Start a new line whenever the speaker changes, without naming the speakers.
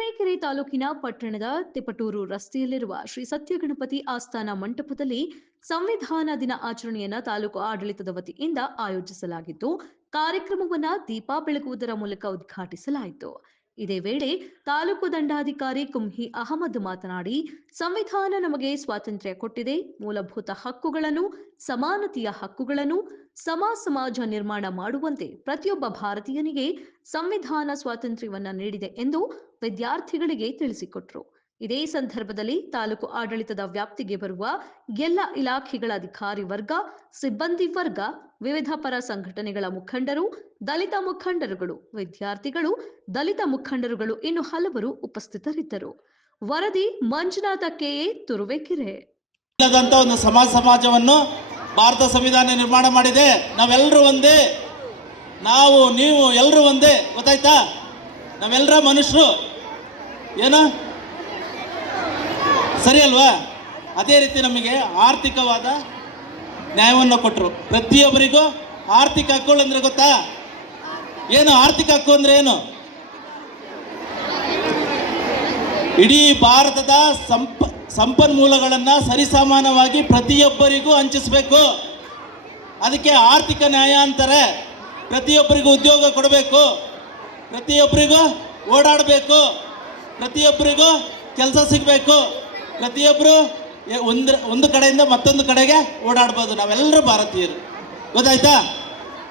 ತುರುವೇಕೆರೆ ತಾಲೂಕಿನ ಪಟ್ಟಣದ ತಿಪಟೂರು ರಸ್ತೆಯಲ್ಲಿರುವ ಶ್ರೀ ಸತ್ಯಗಣಪತಿ ಆಸ್ಥಾನ ಮಂಟಪದಲ್ಲಿ ಸಂವಿಧಾನ ದಿನ ಆಚರಣೆಯನ್ನು ತಾಲೂಕು ಆಡಳಿತದ ವತಿಯಿಂದ ಆಯೋಜಿಸಲಾಗಿದ್ದು, ಕಾರ್ಯಕ್ರಮವನ್ನ ದೀಪ ಬೆಳಗುವುದರ ಮೂಲಕ ಉದ್ಘಾಟಿಸಲಾಯಿತು. ಇದೇ ವೇಳೆ ತಾಲೂಕು ದಂಡಾಧಿಕಾರಿ ಕುಂಹಿ ಅಹಮದ್ ಮಾತನಾಡಿ, ಸಂವಿಧಾನ ನಮಗೆ ಸ್ವಾತಂತ್ರ್ಯ ಕೊಟ್ಟಿದೆ. ಮೂಲಭೂತ ಹಕ್ಕುಗಳನ್ನು, ಸಮಾನತೆಯ ಹಕ್ಕುಗಳನ್ನು, ಸಮ ಸಮಾಜ ನಿರ್ಮಾಣ ಮಾಡುವಂತೆ ಪ್ರತಿಯೊಬ್ಬ ಭಾರತೀಯನಿಗೆ ಸಂವಿಧಾನ ಸ್ವಾತಂತ್ರ್ಯವನ್ನ ನೀಡಿದೆ ಎಂದು ವಿದ್ಯಾರ್ಥಿಗಳಿಗೆ ತಿಳಿಸಿಕೊಟ್ರು. ಇದೇ ಸಂದರ್ಭದಲ್ಲಿ ತಾಲೂಕು ಆಡಳಿತದ ವ್ಯಾಪ್ತಿಗೆ ಬರುವ ಎಲ್ಲ ಇಲಾಖೆಗಳ ಅಧಿಕಾರಿ ವರ್ಗ, ಸಿಬ್ಬಂದಿ ವರ್ಗ, ವಿವಿಧ ಪರ ಸಂಘಟನೆಗಳ ಮುಖಂಡರು, ದಲಿತ ಮುಖಂಡರುಗಳು, ವಿದ್ಯಾರ್ಥಿಗಳು, ದಲಿತ ಮುಖಂಡರುಗಳು ಇನ್ನು ಹಲವರು ಉಪಸ್ಥಿತರಿದ್ದರು. ವರದಿ ಮಂಜುನಾಥ ಕೆಎ ತುರುವೇಕೆರೆ.
ಒಂದು ಸಮಾಜ ಸಮಾಜವನ್ನು ಭಾರತ ಸಂವಿಧಾನ ನಿರ್ಮಾಣ ಮಾಡಿದೆ. ನಾವೆಲ್ಲರೂ ಒಂದೇ. ನಾವು, ನೀವು ಎಲ್ಲರೂ ಒಂದೇ. ಗೊತ್ತಾಯ್ತಾ? ನಾವೆಲ್ಲರ ಮನುಷ್ಯರು. ಏನು? ಸರಿ ಅಲ್ವಾ? ಅದೇ ರೀತಿ ನಮಗೆ ಆರ್ಥಿಕವಾದ ನ್ಯಾಯವನ್ನು ಕೊಟ್ಟರು ಪ್ರತಿಯೊಬ್ಬರಿಗೂ ಆರ್ಥಿಕ ಹಕ್ಕುಗಳು ಅಂದ್ರೆ ಗೊತ್ತಾ? ಏನು ಆರ್ಥಿಕ ಹಕ್ಕು ಅಂದ್ರೆ ಏನು? ಇಡೀ ಭಾರತದ ಸಂಪ, ಸಂಪನ್ಮೂಲಗಳನ್ನು ಸರಿಸಮಾನವಾಗಿ ಪ್ರತಿಯೊಬ್ಬರಿಗೂ ಹಂಚಿಸಬೇಕು. ಅದಕ್ಕೆ ಆರ್ಥಿಕ ನ್ಯಾಯ ಅಂತಾರೆ. ಪ್ರತಿಯೊಬ್ಬರಿಗೂ ಉದ್ಯೋಗ ಕೊಡಬೇಕು. ಪ್ರತಿಯೊಬ್ಬರಿಗೂ ಓಡಾಡಬೇಕು. ಪ್ರತಿಯೊಬ್ಬರಿಗೂ ಕೆಲಸ ಸಿಗಬೇಕು. ಪ್ರತಿಯೊಬ್ಬರು ಒಂದು ಒಂದು ಕಡೆಯಿಂದ ಮತ್ತೊಂದು ಕಡೆಗೆ ಓಡಾಡ್ಬೋದು. ನಾವೆಲ್ಲರೂ ಭಾರತೀಯರು. ಗೊತ್ತಾಯ್ತಾ?